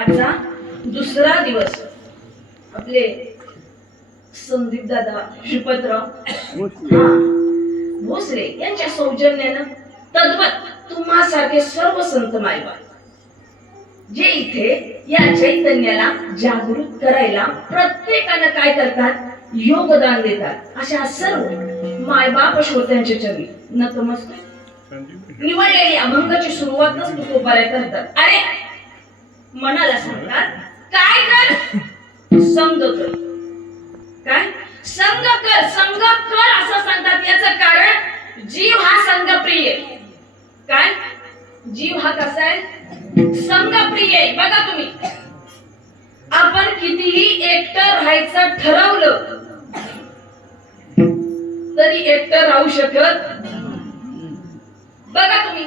आजचा दुसरा दिवस आपले संदीप दादा श्रीपतराव भोसले यांच्या सौजन्यानं तद्वत तुम्हासारखे सर्व संत मायबा जे इथे या चैतन्याला जागृत करायला प्रत्येकानं काय करतात, योगदान देतात. अशा सर्व मायबाप श्रोत्यांच्या चरणी नतमस्तक निवडलेली अभंगाची सुरुवातच तुकोबाऱ्या करतात. अरे मनाला सांगतात काय कर, संग कर. काय संग कर, संग कर असं सांगतात. याचं कारण जीव हा संगप्रिय. काय जीव हा कसा आहे, संगप्रिय आहे. बघा तुम्ही, आपण कितीही एकटं राहायचं ठरवलं तरी एकटं राहू शकत. बघा तुम्ही,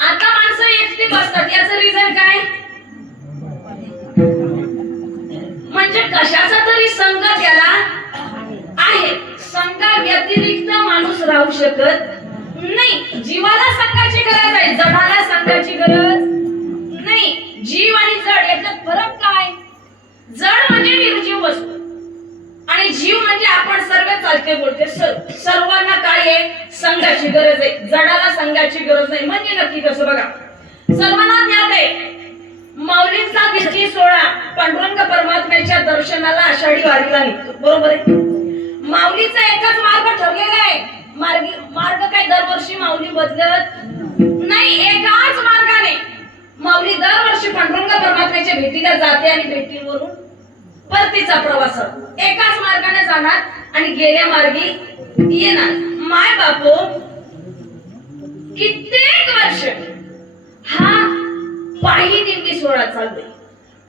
आता माणसं एकटी बसतात. याचं रिझन काय, म्हणजे कशाचा तरी संग त्याला आहे. संघा व्यतिरिक्त माणूस राहू शकत नाही. जीवाला संघाची गरज आहे, जडाला संघाची गरज नाही. जीव आणि जड याच्यात फरक काय, जड म्हणजे निर्जीव वस्तू आणि जीव म्हणजे आपण सर्व चालते बोलते सर्वांना काय आहे, संघाची गरज आहे. जडाला संघाची गरज नाही. म्हणजे नक्की कसं बघा, सर्वांना ज्ञात आहे माऊलींचा दिवशी सोहळा पांडुरंग परमात्म्याच्या दर्शनाला आषाढी वारीला निघतो. बरोबर आहे. माऊलीचा एकच मार्ग ठरलेला आहे. मार्ग काय दरवर्षी माऊली बदलत नाही. एकाच मार्गाने माऊली दरवर्षी पांडुरंग परमात्म्याच्या भेटीला जाते आणि भेटीवरून परतीचा प्रवास एकाच मार्गाने जाणार आणि गेल्या मार्गी येणार. माय बापो, कित्येक वर्ष हा पायी दिंडी सोहळा चालतोय.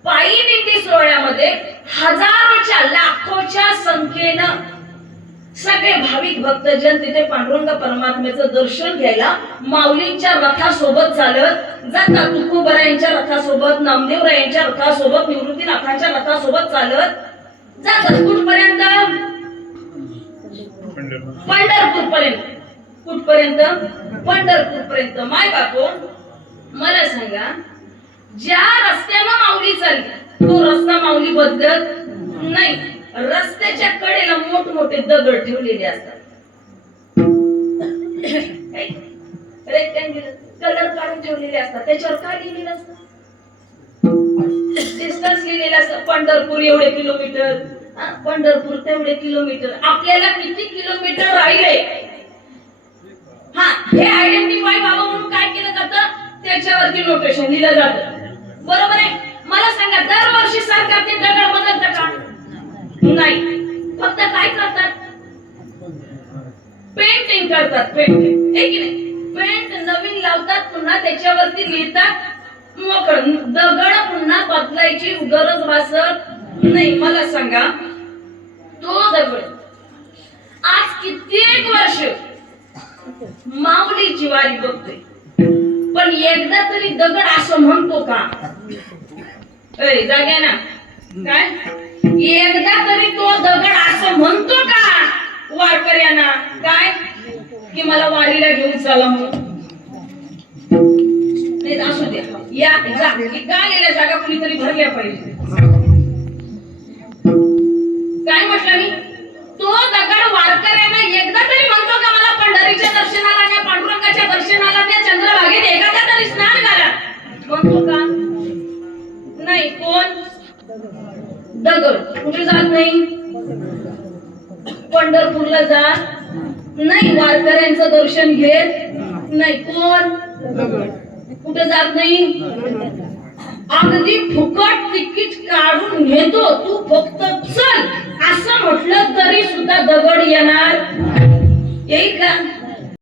पायी दिंडी सोहळ्यामध्ये हजारोच्या लाखोच्या संख्येनं सगळे भाविक भक्तजन तिथे पांडुरंग परमात्म्याचं दर्शन घ्यायला माऊलींच्या रथासोबत चालत जातात. तुकोबाऱ्यांच्या रथासोबत, नामदेवरायांच्या रथासोबत, निवृत्तीनाथांच्या रथासोबत चालत जातात. कुठपर्यंत, पंढरपूर पर्यंत. कुठपर्यंत, पंढरपूर पर्यंत. माय बापू मला सांगा, ज्या रस्त्यानं माऊली चालली तो रस्ता माऊली बदलत नाही. रस्त्याच्या कडेला मोठमोठे दगड ठेवलेले असतात. रेक्टँग्युलर कलर काढून ठेवलेले असतात. त्याच्यावर काय लिहिलेलं असतं, डिस्टन्स लिहिलेलं असतं. पंढरपूर एवढे किलोमीटर, पंढरपूर तेवढे किलोमीटर. आपल्याला किती किलोमीटर राहिले हे आयडेंटिफाय व्हावं म्हणून काय केलं जातं, त्याच्यावरती नोटेशन लिहिलं जातं. बरोबर आहे. मला सांगा, दरवर्षी सरकार ते दगड बदलतं का, नाही. फक्त काय करतात, पेंटिंग करतात. पेंटिंग आहे की नाही, पेंट नवीन लावतात, पुन्हा त्याच्यावरती लिहितात मोकळ. दगड पुन्हा बदलायची गरज भासत नाही. मला सांगा, तो दगड आज कित्येक वर्ष माऊलीची वारी बघतोय, पण एकदा तरी दगड असं म्हणतो का, जाग्या ना, काय एकदा तरी तो दगड असं म्हणतो का वारकऱ्यांना, काय की मला वारीला घेऊन चला म्हणून. नाही असू द्या, या गालेल्या जागा कुणीतरी भरल्या पाहिजे. काय म्हटलं मी, तो दगड वारकऱ्यांना एकदा तरी म्हणतो का मला पंढरीच्या दर्शनाला या पांडुरंगाच्या दर्शनाला त्या चंद्रभागेत एखादा तरी स्नान घाला, म्हणतो का, नाही. कोण, दगड. कुठे जात नाही, पंढरपूरला जात नाही, वारकऱ्यांचं दर्शन घेत नाही. कोण, कुठे जात नाही, अगदी फुकट तिकीट काढून घेतो, तू फक्त चल असं म्हटलं तरी सुद्धा दगड येणार येईल का.